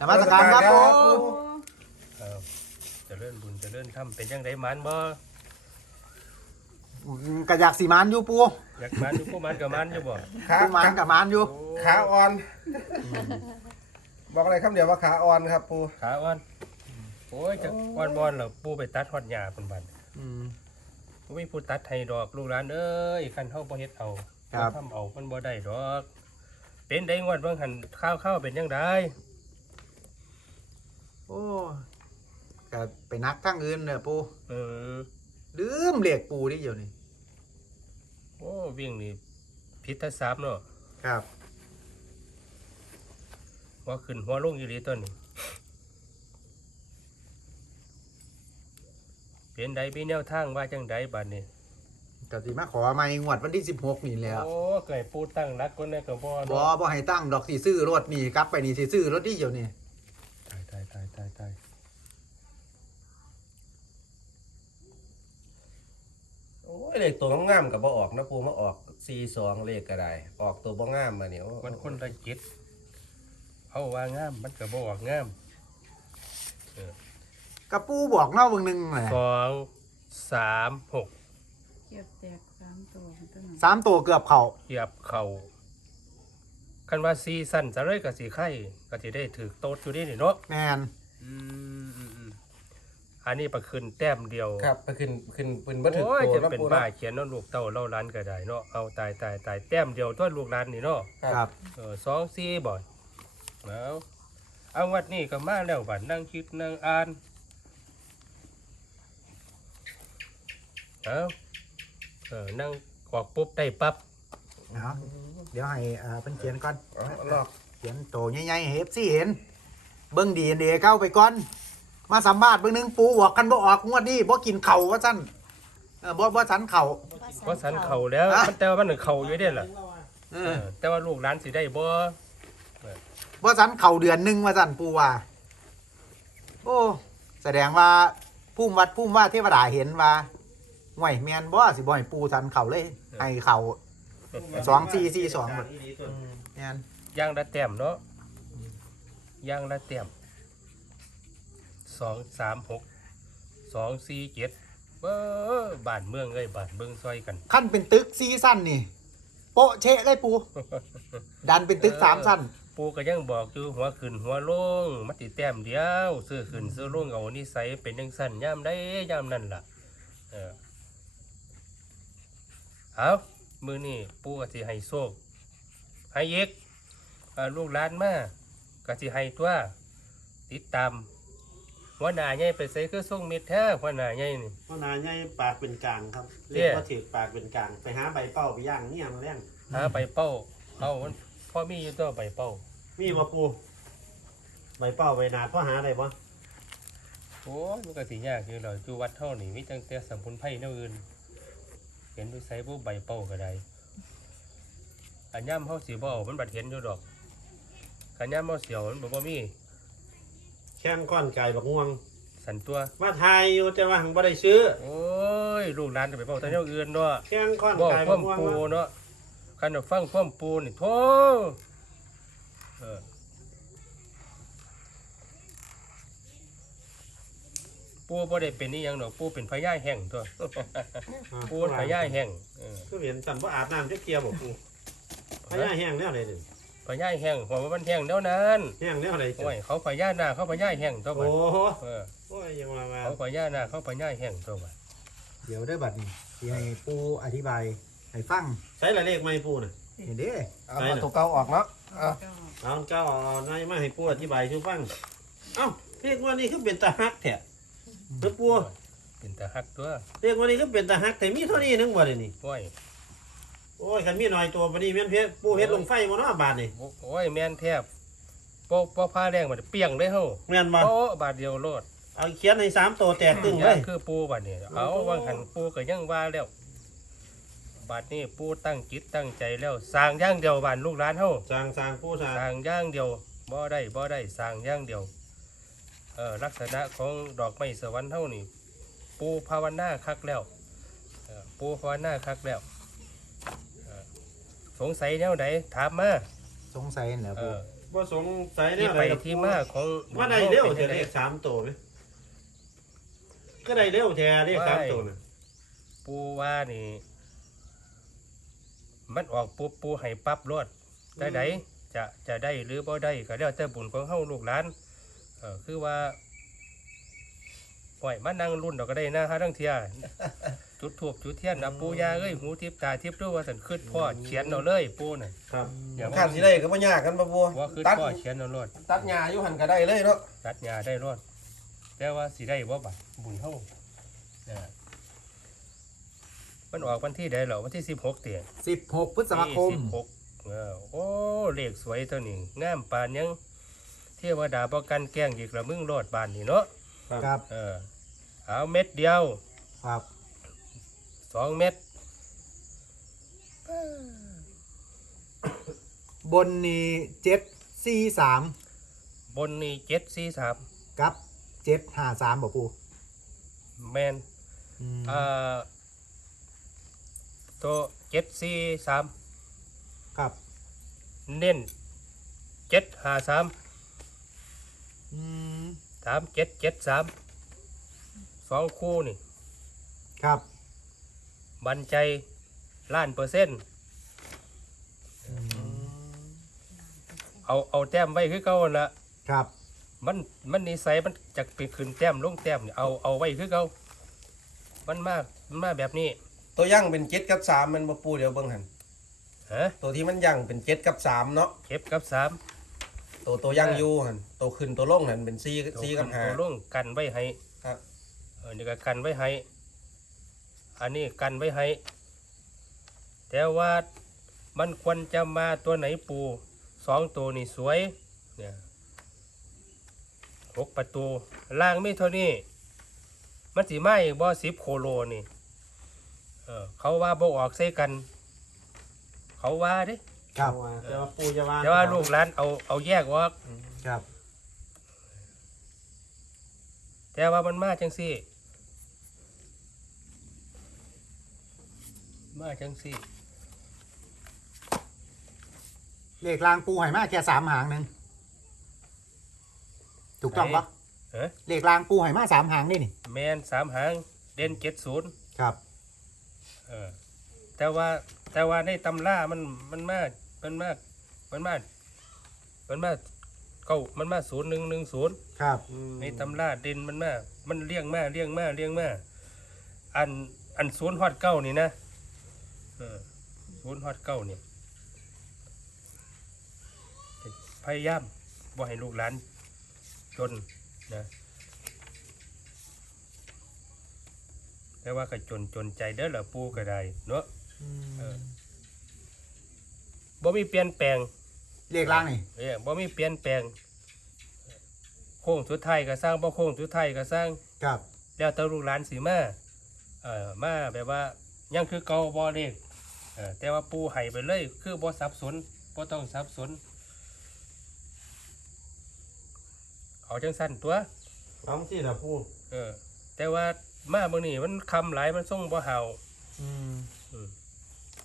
นมัสการครับปูเออเจะเลื่อนบุญเจะเลื่อนทำเป็นยังไงมันบ่อืมกระยากสีมานอยู่ปูอยากมันอยู่พวกมันกับมันอยู่บ่ขาปูมานกับมานอยู่โอ้ขาอ่อน บอกอะไรคำเดียวว่าขาอ่อนครับปูขาอ่อนโอ้ยจะอ่อนบอนเหรอปูไปตัดฮอดหญ้าเพิ่นบัดอืม บ่มีผู้ตัดให้ดอกลูกหลานเอ้ยคันเฮาบ่เฮ็ดเอาครับ ทำเอามันบ่ได้ดอก เป็นได้งวดเบิ่งหันข้าวข้าวเป็นยังไง โอ้ก็ไปนักทั้งอื่นเนี่ยปูเออ ลืมเหล็กปูที่อยู่นี่โอ้วิ่งนี่พิษทศาสตร์เนาะครับหัวขึ้นหัวลงอยู่ดีตัวนี้ เป็นใดมีแนวทางว่าจังใดบัดนี้ก็สิมาขอไม่งวดวันที่ 16 นี่แหล้วโอ้เกิดปูตั้งรักคนในกระบอกบ่บ่ให้ตั้งดอกสิซื้อรถนี่กลับไปนี่สิซื้อรถที่อยู่นี่ ตายตายตายตายตาย โอ้ยเล ขตัวงามๆกับบ่ออกนะปูมาออกสี่สองเลขก็ได้ ออกตัวบ่งามมาเนี่ยโอ้มันคนละจิตเอาว่างามมันกระบอกงามกับปูบอกเนาะเบิ่งหนึงแหละสองสามหกเก็บแตกสามตัวของตัวหนึ่งสามตัวเกือบเข้าเหยียบเข่าคันว่าซีสั้นจะเลยกับสีไข่ก็จะได้ถือโต๊ดอยู่นี่นี่เนาะแม่นอืมอืมอืม อันนี้ประคืนแต้มเดียวครับไปขึ้นขึ้นเป็นบันทึกโอ้ยตัวจะนะเป็นปูบ้าเนาะเขียนเนาะลูกเต้าเล่าร้านก็ได้เนาะเอาตายตายตายแต้มเดียวตัวลูกร้านนี่เนาะครับ เออสองสี่บ่อยเอาเอาวัดนี้ก็มาแล้วบัดนั่งคิดนั่งอ่านเอาเออนั่งออกปุ๊บได้ปั๊บเอาเดี๋ยวให้อ่าเพิ่นเขียนก่อน เอาลอก เขียนโตใหญ่ๆให้ FC เห็น เบิ่งดีเดเข้าไปก่อน มาสัมภาษณ์เบิ่งหนึงปูบอกกันบ่ออกงวดนี้บ่กินเข่าวว่าซั่นเออบ่บ่สันเข่าเพราะสันเข่าแล้วอะ มันแต่ว่ามันเข่าอยู่เด้ล่ะเอเอออแต่ว่าลูกร้านสิได้บ่บ่สันเข่าเดือนหนึงว่าซั่นปูว่า โอ้ แสดงว่าผู้วัดผู้ว่าเทวดาเห็นว่าห่วยแม่นบ่สิบ่ให้ปูสันเข่าเลยให้เข่า สองสี่สี่สองหมด แม่นย่างละแต้มเนาะย่างละแต้ม สองสามหกสองสี่เจ็ดเบ้อบ้านเมืองเอ้ยบ้านเมืองซอยกันขั้นเป็นตึกซีซั่นนี่ โปะเชะเลยปู ดันเป็นตึกสามสั้น ปูก็ยังบอกอยู่หัวขึ้นหัวลงมาติแต้มเดียวซื้อขึ้นซื้อลงเอานิสัยเป็นยังสั้นย่ามได้ย่ามนั่นล่ะ เออเอามือนี่ปูก็สิให้โชคให้เอกอ่าลูกหลานมาก็สิให้ตัวติดตาม หัวหน้าใหญ่ไปใส่คือส่งมิตรแท้หัวหน้าใหญ่นี่พ่อนายใหญ่ปากเป็นกลางครับเจ้เรียกว่าถือปากเป็นกลาง ไปหาใบเป้าไปย่างเนี่ยมาแรงหาไปเป้าเอามันพ่อมีอยู่ตัวไปเป้า มีบ่ปูใบเป้าใบหนาดพ่อหาได้บ่โอ้ยมันก็สิยากอยู่หรอกจูวัดเท่านี่มีจังแต่สมุนไพรแนวอื่นเห็นดูใส่พวกใบเป้าก็ได้อันย่ำเฮาสิบ่เอามันบัดเห็นอยู่ดอกขันย่ำเฮาเสียวมันบ่บ่มี แข้งก้อนไก่บักง่วง สันตัวว่าทายอยู่แต่ว่าหังบ่ได้ซื้อ โอ้ย ลูกหลานจะไปเป้าแต่แนวอื่นเนาะแข้งก้อนบ่ไก่คบัวากมง่วงปูว่าเนาะคันเอาฟังความปูนี่โธ่เออปูบ่ได้เป็นนี่ยังดอกปูเป็นพญาแห้งตัว ปูเป็นพญาแห้งเออคือเห็นสันบ่อาบน้ำจะเกียร์บ่ปูพญาแห้งแล้วเลยนี่ พญาแห้งหัวมันแห้งแล้วนั้นแห้งแล้วอะไรโอ้ยเขาพญานาเขาพญาแห้งตัวบัโอ้ดโหเออโอ้ยยังมามาเขาพญานาเขาพญาแห้งตัวบัดเดี๋ยวได้บัดนี้สิให้ปูอธิบายให้ฟังใช้ละเลขไหม่ปูน่ะนี่เด้เอาเอาตัวเก่าออกเนาะอะก็เอาเจ้าเอานายมาให้ปูอธิบายชูฟัง เอ้าเรียกว่านี่คือเป็นตาฮักแท้เด้อปูเป็นตาหักตัวเรียกว่านี่คือเป็นตาฮักแต่มีเท่านี้นึงบ่ได้นี่โอ้ย โอ้ยคันมีหน่อยตัวปานนี้แม่นเพชรปูเฮ็ดลงไฟบ่เนาะบาดนี่โอ้ยแม่นแทบโป๊ะโป๊ะผ้าแดงมันเปียงเลยเฮาแม่นบ่โป๊ะบาทเดียวโลดเอาเขียนให้สามตัวแตกตึ้งเลย่ายคือปูบาดนี้เอาโอ้วางหันปูก็ยังว่าแล้วบาดนี้ปูตั้งจิตตั้งใจแล้วสร้างอย่างเดียวบ้านลูกหลานเฮาสร้างสร้างผู้สร้างสร้างอย่างเดียวบ่ได้บ่ได้สร้างอย่างเดียวเออลักษณะของดอกไม้สวรรค์เฮานี่ปูภาวนาคักแล้วเออปูภาวนาคักแล้วเออ สงสัยแนวใดถามมาสงสัยเหรอเอปูอบ่บ่สงสัยเนี่ที่ยไปที่มาของว่าได้เร็วป็แต่นจั่งเลใดขสามตัวไหมก็ได้เร็วแท้เลขสามตัวน่ะปูว่านี่ มันออกปุ๊บปูให้ปั๊บรอดได้ไดจะจะได้หรือบ่ได้ก็แล้วแต่บุญของเฮาลูกหลานเออคือว่าปล่อยมานั่งรุ่นเราก็ได้นะฮะทั้งเทีย จุดทูบจุดเทียนนะปูยาเอ้ยหูทิพตาทิพด้วยว่าสันขึ้นพ่อเขียนเอาเลยปูน่ะครับอย่าขาดสิได้ก็บ่ยากกันบ่บัวว่าขึ้นตัดพ่อเขียนเอารอดตัดหญ้าอยู่หั่นก็ได้เลยเนาะตัดยาได้รอดแต่ว่าสิได้บ่บัดบุญเฮานะมันออกวันที่ใดเหรอวันที่สิบหกเตียสิบหกพฤษภาคมสิบหกเออโอ้เลขสวยตัวนี้งามปานยังเทวดาประกันแกล้งอีกละมึงรอดบานนี่เนาะครับเออเอาเม็ดเดียวครับ สองเม็ดบนนี้เจ็ดสี่สามบนนี่เจ็ดสี่สามกับเจ็ดห้าสามบ่ปูแมนอืมอ่าตัวเจ็ดสี่สามครับเน้นเจ็ดห้าสามอืมสามเจ็ดเจ็ดสามสองคู่นี่ ครับ บันใจล้านเปอร์เซ็นต์อืมเอาเอาแต้มไว้คือเก่าหั่นละครับ มันมันนิสัยมันจะเป็นขึ้นแต้มลงแต้มนี่เอาเอาไว้คือเก่ามันมามันมาแบบนี้ตัวย่างเป็น7กับ3มันบ่ปูเดี๋ยวเบิ่งหั่นฮะตัวที่มันย่างเป็น7กับ3เนาะเก็บกับสามตัวตัวย่างอยู่หั่นตัวขึ้นตัวลงหั่นเป็น4 4กับตัวลงกันไว้ให้ครับ เออนี่ก็กันไว้ให้ อันนี้กันไว้ให้ แต่ว่ามันควรจะมาตัวไหนปูสองตัวนี่สวยเนี่ยหกประตูล่างไม่เท่านี้ มันสีไม้บ่สิบโคโลนี่เออเขาว่าบ่ออกใส่กัน เขาว่าเดิครับแต่ว่าปูจะว่าแต่ว่าลูกหลานเอาเอาแยกออกครับ แต่ว่ามันมาจังสี่ มาจังสี่ เลขรางปูใหายมาแค่สามหางหนึ่งถูกต้องปะเอ๊ะ เลขรางปูใหายมาสามหางนี่นี่แมนสามหางเด่นเจ็ดศูนย์ครับ เออแต่ว่าแต่ว่าในตำรามันมันมามันมามันมามันมาเก้ามันมาศูนย์หนึ่งหนึ่งศูนย์ครับอืมในตำราเด่นมันมามันเลี้ยงมาเลี้ยงมาเลี้ยงมาอันอันศูนย์ฮอดเก้านี่นะเออ ศูนย์ฮอดเก้าเนี่ยพยายามบ่ให้ลูกหลานจนนะแต่ว่าก็จนจนใจเด้อละปูก็ได้เนาะเออบ่มีเปลี่ยนแปลงเลขรางนี่เอ้ยบ่มีเปลี่ยนแปลง โค้งสุดท้ายก็สร้างบ่โค้งสุดท้ายก็สร้างครับ แล้วแต่ลูกหลานสิมาเอ่อมาแบบว่ายังคือเก่าบ่เลข เออแต่ว่าปูให้ไปเลย คือบ่สับสนบ่ต้องสับสนเอาจังสั้นตัวเอาสิล่ะปูเออ แต่ว่ามาเมื่อนี้มันคำหลายมันส่งบ่เห่าอืม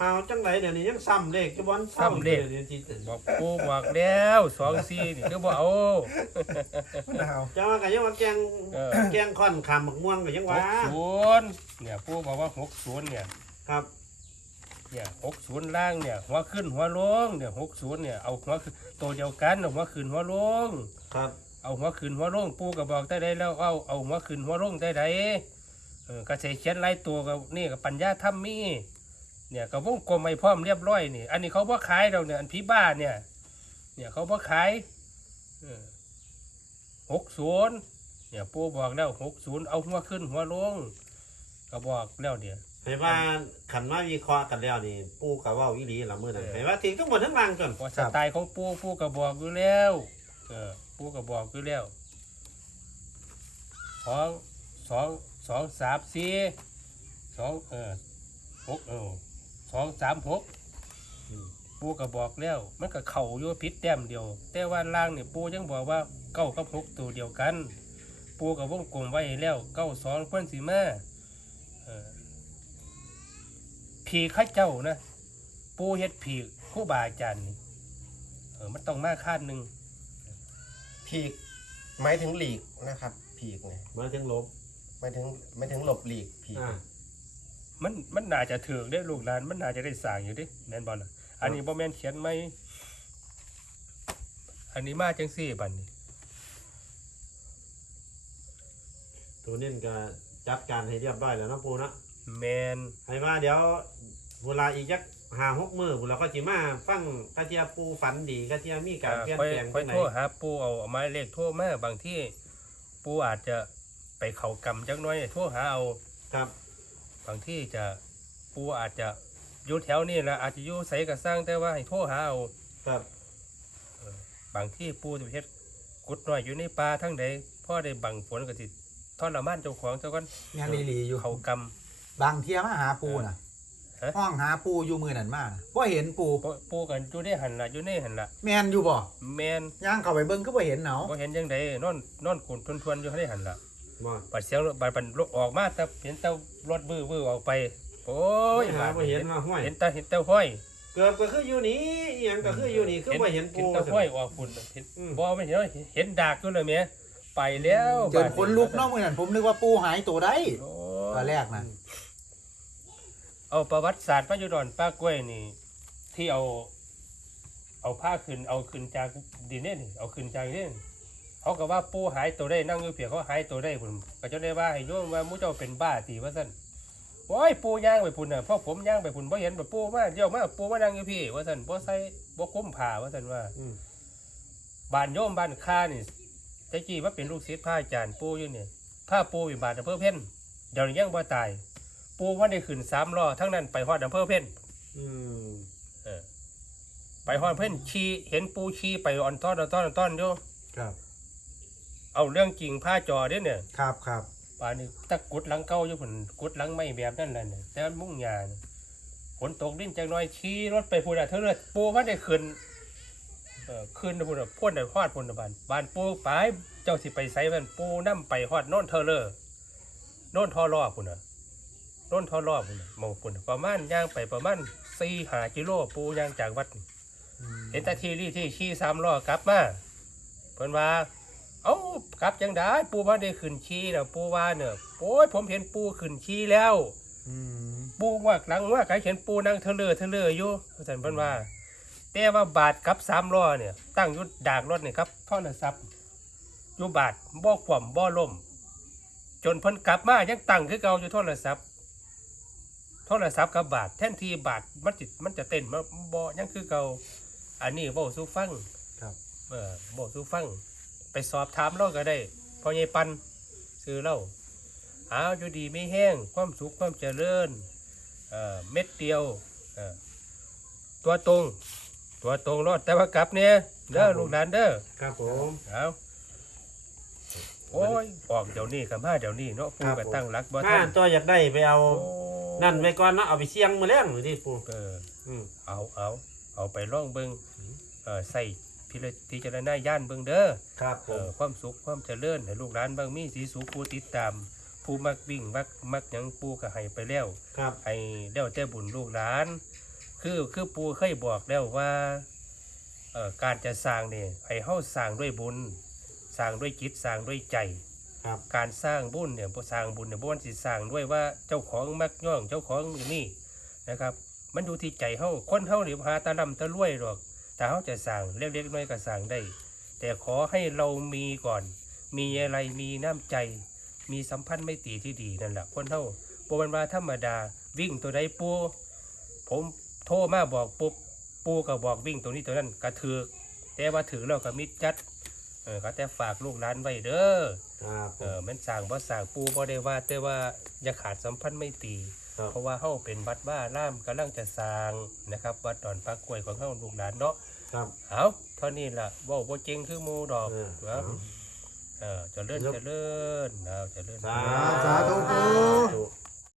หาวจังไรเดี๋ยวนี้ยังซ้ำเลขจะบอลซ้ำเลขดี๋ยวนี้ที่บอกปูบอกแล้วสองสี่นี่คือบ่เอาจะว่ากันยังว่าแกงเออแกงค่อนขามหมักม่วงก็ยังหว่ากศูนย์เนี่ยปูบอกว่าหกศูนย์เนี่ยครับ เนี่ยหกศูนย์ล่างเนี่ยหัวขึ้นหัวลงเนี่ยหกศูนย์เนี่ยเอาหัวขึ้นตัวเดียวกันเอาหัวขึ้นหัวลง ครับ เอาหัวขึ้นหัวลงปูก็บอกได้ได้แล้วเอาเอาหัวขึ้นหัวลงได้ไดเออกระเสเขียนหลายตัวกับนี่กับปัญญาธรรมมีเนี่ยกับวงกลมไม่พร้อมเรียบร้อยนี่ อันนี้เขาบ่ขายเราเนี่ยอันพี่บ้าเนี่ย เนี่ยเขาบ่ขายหกศูนย์เนี่ยปูบอกแล้วหกศูนย์เอาหัวขึ้นหัวลงก็บอกแล้วเดี๋ย วให้ว่าขันมาวิเคราะห์กันแล้วนี่ปูกับว่าวิลีละมือนั่นเออให้ว่าทิ้งทั้งหมดทั้งรังจนเพราะสไตล์ของปูปูก็บอกอยู่แล้วเออปูก็บอกอยู่แล้วสองสองสองสามสี่สองเออหกเออสองสามหกอืมปูก็บอกแล้ว มันก็เข่าอยู่พิษแต้มเดียว แต่ว่าล่างเนี่ยปูยังบอกว่าเก้ากับหกตัวเดียวกัน ปูกับวงกลมไว้ให้แล้วเก้าสองเพื่อนสีมาเออ ผีข้าเจ้านะปูเฮ็ดผีครู่บาอาจารย์นี่เออมันต้องมาคาดหนึ่งอพีกหมายถึงหลีกนะครับพีกเนี่ยมาถึงลบหมายถึงหมายถึงหลบหลีกพีกอ่า มันมันน่าจะถือได้ลูกหลาน มันน่าจะได้สร้างอยู่ดิแม่นบ่ล่ะอันนี้บ่แม่นเขียนไหมอันนี้มาจังซี่บัดนี้ตัวเน้นก็จัดการให้เรียบร้อยแล้วเนาะปูเนาะ แม่นให้ว่าเดี๋ยวเวลาอีกจักหาหกมือเราก็จิมาฟังกะเทียปูฝันดีกะเทียมีการอ่าเปลี่ยนค่อยแปลงค่อยไหนโทรหาปู่เอาเอาหมายเลขโทรมาบางที่ปู่อาจจะไปเข้ากรรมจักหน้อยโทรหาเอาครับ บางที่จะปูอาจจะอยู่แถวนี้แหละอาจจะอยู่ใสกับสร้างแต่ว่าให้โทรหาเอาครับบางที่ปูจะไปเฮ็ดกุดน้อยอยู่ในป่าทั้งใดพ่อได้บังฝนก็สิทรมานเจ้าของเจ้ากันงานดีๆอยู่เขากรรม บางเที่ยมาหาปูน่ะฮะ ห้องหาปูอยู่มือนั่นมาบ่เห็นปูปูปูกันอยู่ในหันละอยู่ในหันละแมนอยู่บ่แมนย่างเข้าไปเบิ่งก็บ่เห็นเนาะบ่เห็นยังไดนอนนอนกุนทวนๆอยู่ในหันละมาบัดเสียงรถบัดบัดรถออกมาแต่เห็นแต่รถบื้อบื้อออกไปโอ้ยหาบ่เห็นมาห้วย เห็นแต่เห็นแต่ห้อยเกือบก็คืออยู่นี่อีหยังก็คืออยู่นี่คือบ่เห็นปู เห็นแต่ห้อยออกฝุ่นเห็นอืม บ่ไม่เห็นว่าเห็นดากอยู่เลยแม่ไปแล้วเจนคนลุกเนาะมื้อนั้นผมนึกว่าปูหายตัวได้โอ้ตอนแรกน่ะ เอาประวัติศาสตร์มาอยู่ดอนป้ากล้วยนี่ ที่เอา เอาผ้าขึ้นเอาขึ้นจากดินเนี่ยนี่เอาขึ้นจากเนี่ยเขาก็ว่าปูหายตัวได้นั่งอยู่เพียงเขาหายตัวได้ผมก็จะได้ว่าให้โยมว่ามูเจ้าเป็นบ้าตีว่าสั่นโอ้ยปูย่างไปพุ่นน่ะเพราะผมย่างไปพุ่นเพราะเห็นแบบปูมาเดี๋ยวมาปูมานั่งอยู่พี่ ว่าสั่นบ่ใส่บ่คุ้มผ่าว่าสั่นว่าอืมบ้านโยมบ้านข้านี่แตะกี้ว่าเป็นลูกศิษย์พระอาจารย์ปูอยู่เนี่ยผ้าปูอยู่บาทอำเภอเพ่นเดี๋ยวนี้ยังบ่ตาย ปูว่าได้ขึ้นสามล้อทั้งนั้นไปฮอดอำเภอเพ่นอืมเออไปฮอดเพ่นขี่เห็นปูขี่ไปอ่อนต้อนอ่อนต้อนอ่อนต้อนอยู่ครับ เอาเรื่องจริงผ้าจอเด้เนี่ยครับครับป่านนี้ตะกรุดหลังเก่าอยู่ผนกุดหลังไม่แบบนั่นแหละเนี่ยแต่มันมุ่งยาเนี่ยฝนตกดิ้นจังน้อยขี่รถไปพูดอะเท่าเลยปูว่าได้ขึ้นเออขึ้นนะพูดอะพ่นได้ฮอดพ่นนะบานบานปูไปเจ้าสิไปไสมันปูนํไปฮอดโน่นเทอเลอร์โน่นทอรอพุ่นน่ะโน่นทอรอพุ่นน่ะหมองพุ่นน่ะประมาณย่างไปประมาณสี่หากิโลปูย่างจากวัดเห็นแตาทีรี่ที่ขี่สามล้อกลับมาเพิ่นว่าเอ้ากลับจังได้ปูว่าได้ขึ้นขี่แล้วปูว่าเนี่ยโอ้ยผมเห็นปูขึ้นขี่แล้ว อืมปูว่าหลังว่าใครเห็นปูนั่งเทเลอเทเลออยู่อาจารย์เพิ่นว่า แต่ว่าบาทกับสามล้อเนี่ย ตั้งอยุดดากรถนี่ครับโทรศัพท์อยู่บาทบ่ขวมบ่ล่ม จนเพิ่นกลับมายังตั้งคือเก่าอยู่โทรศัพท์ โทรศัพท์กับบาทแทนที่บาทมันจิมันจะเต้นมาบ่ยังคือเก่าอันนี้เว้าสู่ฟังครับ เออเว้าสู่ฟัง ไปสอบถามเราก็ได้พอใหญ่ปันซื้อเราเอาอยู่ดีไม่แห้งความสุขความเจริญเอ่อเม็ดเดียวเอ่อตัวตรง ตัวตรงรอดแต่ว่ากลับเนี่ยเด้อลูกหลานเด้อครับผมเอาโอ้ยออกเดี๋ยวนี้กับมาเดี๋ยวนี้เนาะปูครับก็ผมตั้งรักบ่ถ้าทันตัวอยากได้ไปเอา โอ้ นั่นไว้ก่อนเนาะเอาไปเสี่ยงมาแล้วหรือที่ปูเอออืมเอาเอาเอาไปล่องเบิงเออใส่พิพิจารณาญาณเบิงเด้อครับผเอ่มอความสุขความเจริญให้ลูกหลานบางมีสีสุขผู้ติดตาม ผู้มักวิ่งมักมักหยังปูก็ให้ไปแล้ว ครับให้แล้วแต่บุญลูกหลาน คือคือปูเคยบอกแล้วว่าเอ่อการจะสร้างเนี่ยให้เฮาสร้างด้วยบุญ สร้างด้วยจิตสร้างด้วยใจ ครับการสร้างบุญเนี่ยสร้างบุญเนี่ยบ่ว่าสิสร้างด้วยว่าเจ้าของมักย่องเจ้าของนี่นะครับ มันอยู่ที่ใจเฮาคนเฮานี่บ่หาตาลำตะรวยหรอก แต่เฮาจะสร้างเล็กๆน้อยก็สร้างได้ แต่ขอให้เรามีก่อน มีอะไรมีน้ำใจ มีสัมพันธ์ไม่ตีที่ดีนั่นแหละคนเท่าปวันว่าธรรมดาวิ่งตัวใดปูผมโทรมาบอกปุ๊บปูก็บอกวิ่งตัวนี้ตัวนั้นกระถือแต่ว่าถือแล้วก็มิดจัด เออก็แต่ฝากลูกหลานไว้เด้อครับผเออมแมันสั่งบ่สั่งปูบ่ได้ว่า แต่ว่าอย่าขาดสัมพันธ์ไม่ตรีครับ เพราะว่าเฮาเป็นวัดบ้าล่ามกำลังจะสร้างนะครับวัดดอนปากกล้วยของเฮาลูกหลานเนาะครับ เอาเท่านี้ล่ะเว้าบ่เก่งคือหมู่ดอกเออ เอ้าเออเจริญเจริญเอาเจริญสาสาธุปู ธุ